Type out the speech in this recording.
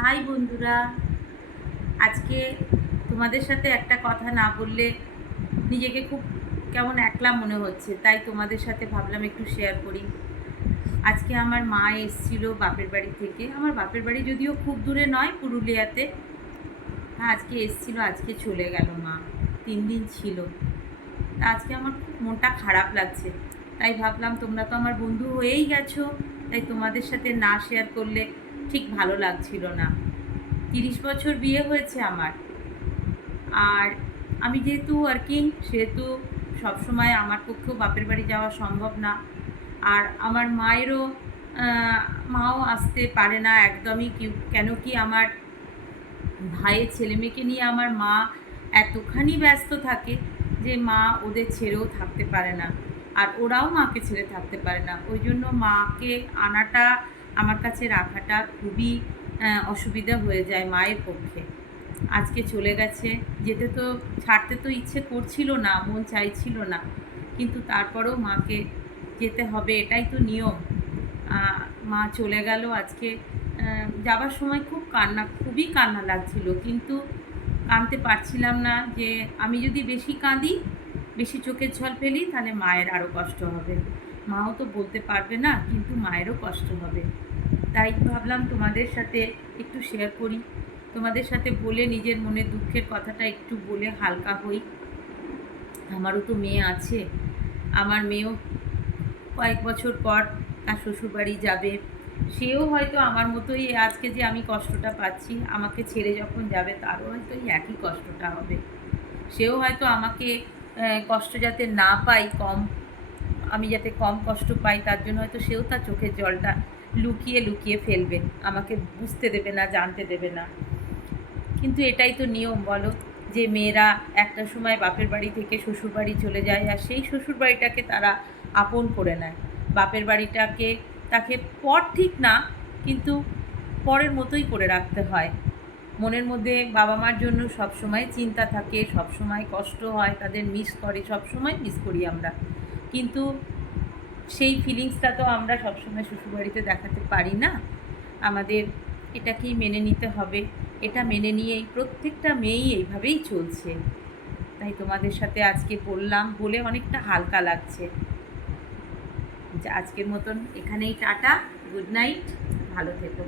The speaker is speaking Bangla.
হাই বন্ধুরা, আজকে তোমাদের সাথে একটা কথা না বললে নিজেকে খুব কেমন একলা মনে হচ্ছে, তাই তোমাদের সাথে ভাবলাম একটু শেয়ার করি। আজকে আমার মা এসেছিল বাপের বাড়ি থেকে। আমার বাপের বাড়ি যদিও খুব দূরে নয়, পুরুলিয়াতে। হ্যাঁ, আজকে এসেছিল, আজকে চলে গেল মা। 3 দিন ছিল। তা আজকে আমার খুব মনটা খারাপ লাগছে। তাই ভাবলাম তোমরা তো আমার বন্ধু হয়েই গেছো, তাই তোমাদের সাথে না শেয়ার করলে ঠিক ভালো লাগছিল না। 30 বছর বিয়ে হয়েছে আমার। আর আমি যেহেতু ওয়ার্কিং, সেহেতু সবসময় আমার পক্ষেও বাপের বাড়ি যাওয়া সম্ভব না। আর আমার মায়েরও মাও আসতে পারে না একদমই। কেন কি আমার ভাইয়ের ছেলেমেয়েকে নিয়ে আমার মা এতখানি ব্যস্ত থাকে যে মা ওদের ছেড়েও থাকতে পারে না, আর ওরাও মাকে ছেড়ে থাকতে পারে না। ওই জন্য মাকে আনাটা, আমার কাছে রাখাটা খুবই অসুবিধা হয়ে যায় মায়ের পক্ষে। আজকে চলে গেছে, যেতে তো ছাড়তে তো ইচ্ছে করছিল না, মন চাইছিল না, কিন্তু তারপরেও মাকে যেতে হবে, এটাই তো নিয়ম। মা চলে গেল আজকে। যাবার সময় খুবই কান্না লাগছিল, কিন্তু কাঁদতে পারছিলাম না। যে আমি যদি বেশি কাঁদি, বেশি চোখের জল ফেলি, তাহলে মায়ের আরও কষ্ট হবে। মাও তো বলতে পারবে না, কিন্তু মায়েরও কষ্ট হবে। তাই ভাবলাম তোমাদের সাথে একটু শেয়ার করি, তোমাদের সাথে বলে নিজের মনের দুঃখের কথাটা একটু বলে হালকা হই। আমারও তো মেয়ে আছে। আমার মেয়েও কয়েক বছর পর তার শ্বশুরবাড়ি যাবে। সেও হয়তো আমার মতোই আজকে যে আমি কষ্টটা পাচ্ছি, আমাকে ছেড়ে যখন যাবে তারও হয়তো এই একই কষ্টটা হবে। সেও হয়তো আমাকে কষ্ট যাতে না পাই, আমি যাতে কম কষ্ট পাই, তার জন্য হয়তো সেও তার চোখের জলটা লুকিয়ে লুকিয়ে ফেলবে, আমাকে বুঝতে দেবে না, জানতে দেবে না। কিন্তু এটাই তো নিয়ম, বলো, যে মেয়েরা একটা সময় বাপের বাড়ি থেকে শ্বশুর বাড়ি চলে যায়, আর সেই শ্বশুর বাড়িটাকে তারা আপন করে নেয়। বাপের বাড়িটাকে তাকে পর ঠিক না, কিন্তু পরের মতোই করে রাখতে হয়। মনের মধ্যে বাবা মার জন্য সব সময় চিন্তা থাকে, সব সময় কষ্ট হয়, তাদের মিস করে, সব সময় মিস করি আমরা। কিন্তু সেই ফিলিংসটা তো আমরা সবসময় শ্বশুরবাড়িতে দেখাতে পারি না। আমাদের এটাকেই মেনে নিতে হবে। এটা মেনে নিয়েই প্রত্যেকটা মেয়েই এইভাবেই চলছে। তাই তোমাদের সাথে আজকে বললাম, বলে অনেকটা হালকা লাগছে। আজকের মতন এখানেই টাটা, গুড নাইট, ভালো থেকো।